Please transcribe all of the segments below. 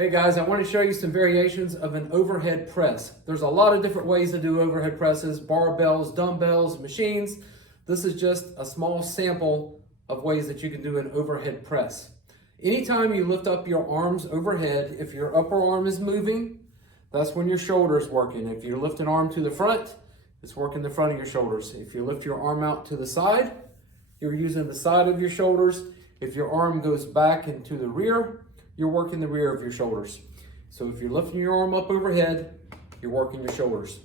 Hey guys, I want to show you some variations of an overhead press. There's a lot of different ways to do overhead presses, barbells, dumbbells, machines. This is just a small sample of ways that you can do an overhead press. Anytime you lift up your arms overhead, if your upper arm is moving, that's when your shoulder is working. If you lift an arm to the front, it's working the front of your shoulders. If you lift your arm out to the side, you're using the side of your shoulders. If your arm goes back and to the rear, you're working the rear of your shoulders. So if you're lifting your arm up overhead, you're working your shoulders.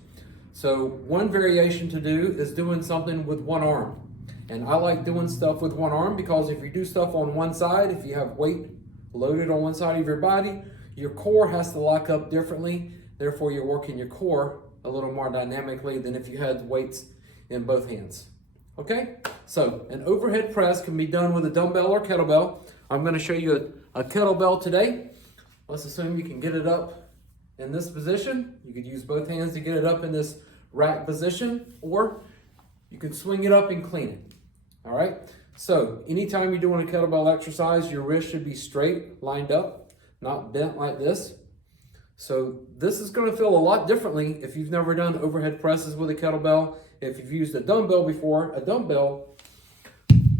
So one variation to do is doing something with one arm. And I like doing stuff with one arm because if you do stuff on one side, if you have weight loaded on one side of your body, your core has to lock up differently. Therefore, you're working your core a little more dynamically than if you had weights in both hands. Okay, so an overhead press can be done with a dumbbell or kettlebell. I'm going to show you a kettlebell today. Let's assume you can get it up in this position. You could use both hands to get it up in this rack position, or you can swing it up and clean it. All right, so anytime you're doing a kettlebell exercise, your wrist should be straight, lined up, not bent like this. So this is going to feel a lot differently if you've never done overhead presses with a kettlebell. If you've used a dumbbell before, a dumbbell,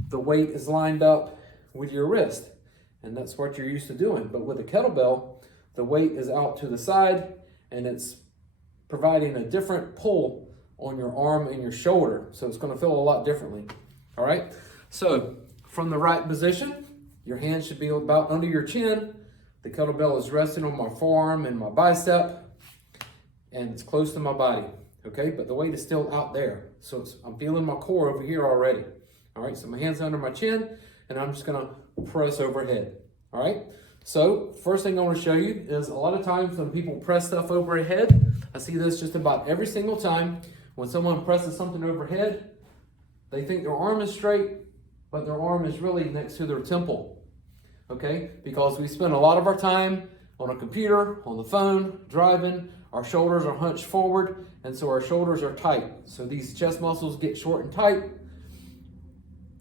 the weight is lined up with your wrist, and that's what you're used to doing. But with a kettlebell, the weight is out to the side, and it's providing a different pull on your arm and your shoulder. So it's going to feel a lot differently. All right. So from the right position, your hands should be about under your chin. The kettlebell is resting on my forearm and my bicep, and it's close to my body. Okay, but the weight is still out there. So I'm feeling my core over here already. All right, so my hand's under my chin, and I'm just gonna press overhead. All right, so first thing I wanna show you is a lot of times when people press stuff overhead, I see this just about every single time. When someone presses something overhead, they think their arm is straight, but their arm is really next to their temple. Okay, because we spend a lot of our time on a computer, on the phone, driving, our shoulders are hunched forward, and so our shoulders are tight. So these chest muscles get short and tight.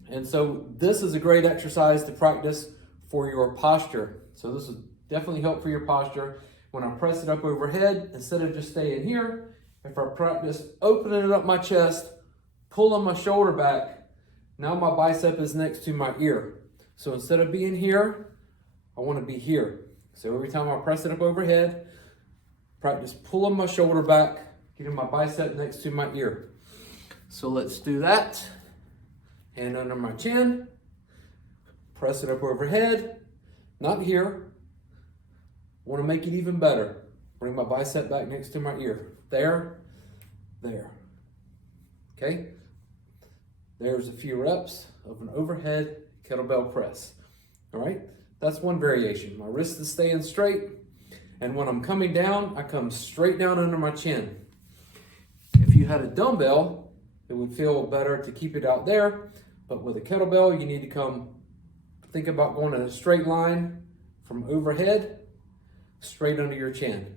And so this is a great exercise to practice for your posture. So this will definitely help for your posture. When I press it up overhead, instead of just staying here, if I practice opening up my chest, pulling my shoulder back, now my bicep is next to my ear. So instead of being here, I want to be here. So every time I press it up overhead, practice pulling my shoulder back, getting my bicep next to my ear. So let's do that. Hand under my chin, press it up overhead, not here. Want to make it even better. Bring my bicep back next to my ear. There, there. Okay? There's a few reps of an overhead kettlebell press. All right? That's one variation. My wrist is staying straight, and when I'm coming down, I come straight down under my chin. If you had a dumbbell, it would feel better to keep it out there, but with a kettlebell, you need to think about going in a straight line from overhead, straight under your chin.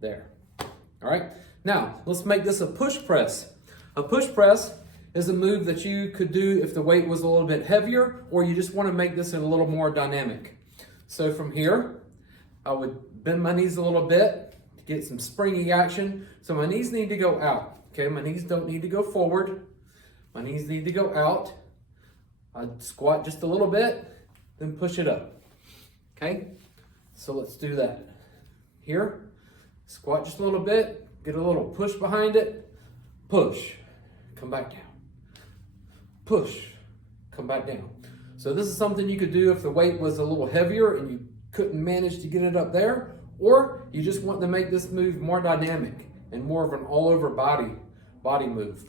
There. All right? Now, let's make this a push press. A push press is a move that you could do if the weight was a little bit heavier, or you just want to make this a little more dynamic. So from here, I would bend my knees a little bit to get some springy action. So my knees need to go out. Okay, my knees don't need to go forward. My knees need to go out. I'd squat just a little bit, then push it up. Okay, so let's do that. Here, squat just a little bit, get a little push behind it, push, come back down. Push, come back down. So this is something you could do if the weight was a little heavier and you couldn't manage to get it up there, or you just want to make this move more dynamic and more of an all-over body move.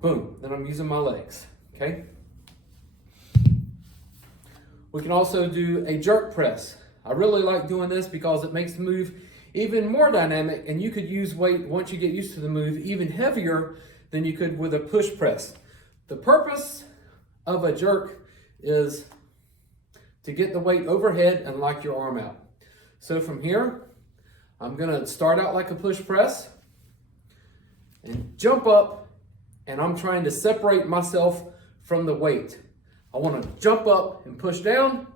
Boom, then I'm using my legs, okay? We can also do a jerk press. I really like doing this because it makes the move even more dynamic, and you could use weight, once you get used to the move, even heavier than you could with a push press. The purpose of a jerk is to get the weight overhead and lock your arm out. So from here, I'm gonna start out like a push press and jump up, and I'm trying to separate myself from the weight. I wanna jump up and push down,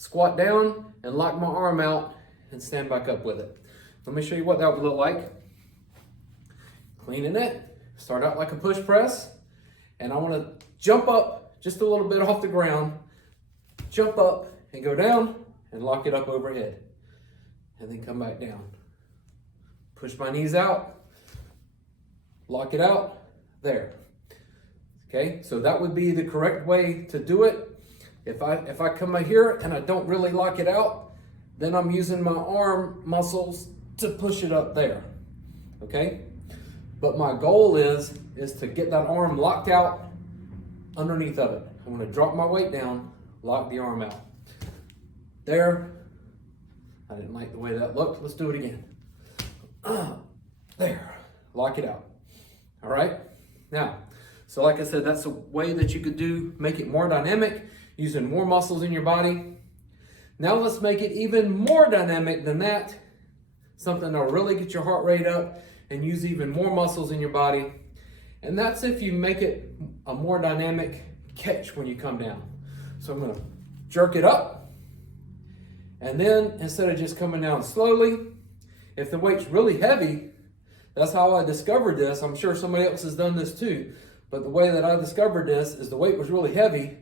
squat down and lock my arm out and stand back up with it. Let me show you what that would look like. Cleaning it, start out like a push press, and I want to jump up just a little bit off the ground, jump up and go down and lock it up overhead, and then come back down. Push my knees out, lock it out, there. Okay, so that would be the correct way to do it. If I come out here and I don't really lock it out, then I'm using my arm muscles to push it up there, okay? But my goal is to get that arm locked out underneath of it. I'm gonna drop my weight down, lock the arm out. There, I didn't like the way that looked. Let's do it again. There, lock it out. All right, now, so like I said, that's a way that you could make it more dynamic, using more muscles in your body. Now let's make it even more dynamic than that. Something that'll really get your heart rate up and use even more muscles in your body. And that's if you make it a more dynamic catch when you come down. So I'm gonna jerk it up. And then instead of just coming down slowly, if the weight's really heavy, that's how I discovered this. I'm sure somebody else has done this too. But the way that I discovered this is the weight was really heavy.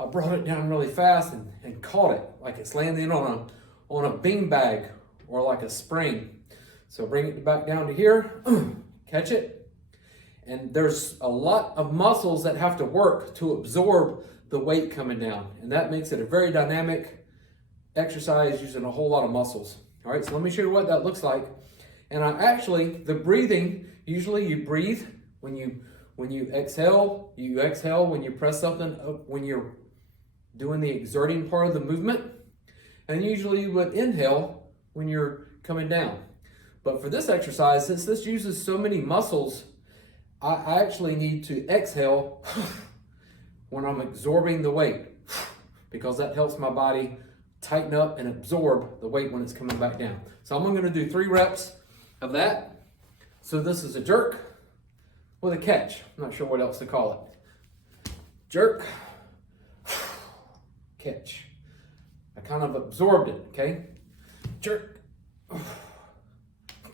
I brought it down really fast and caught it like it's landing on a bean bag or like a spring. So bring it back down to here, catch it. And there's a lot of muscles that have to work to absorb the weight coming down. And that makes it a very dynamic exercise using a whole lot of muscles. All right, so let me show you what that looks like. And the breathing, usually you breathe when you exhale, when you press something, when you're doing the exerting part of the movement. And usually you would inhale when you're coming down. But for this exercise, since this uses so many muscles, I actually need to exhale when I'm absorbing the weight, because that helps my body tighten up and absorb the weight when it's coming back down. So I'm going to do 3 reps of that. So this is a jerk with a catch. I'm not sure what else to call it. Jerk, catch. I kind of absorbed it, okay? Jerk,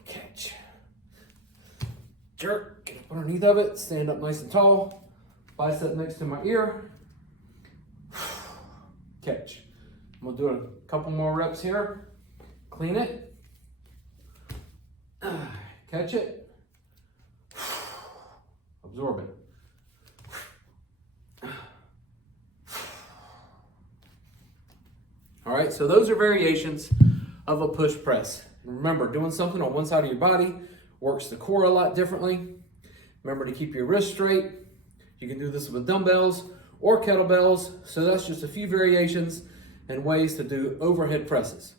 catch. Jerk, get up underneath of it, stand up nice and tall, bicep next to my ear, catch. I'm gonna do a couple more reps here. Clean it, catch it, absorb it. All right, so those are variations of a push press. Remember, doing something on one side of your body works the core a lot differently. Remember to keep your wrist straight. You can do this with dumbbells or kettlebells. So that's just a few variations and ways to do overhead presses.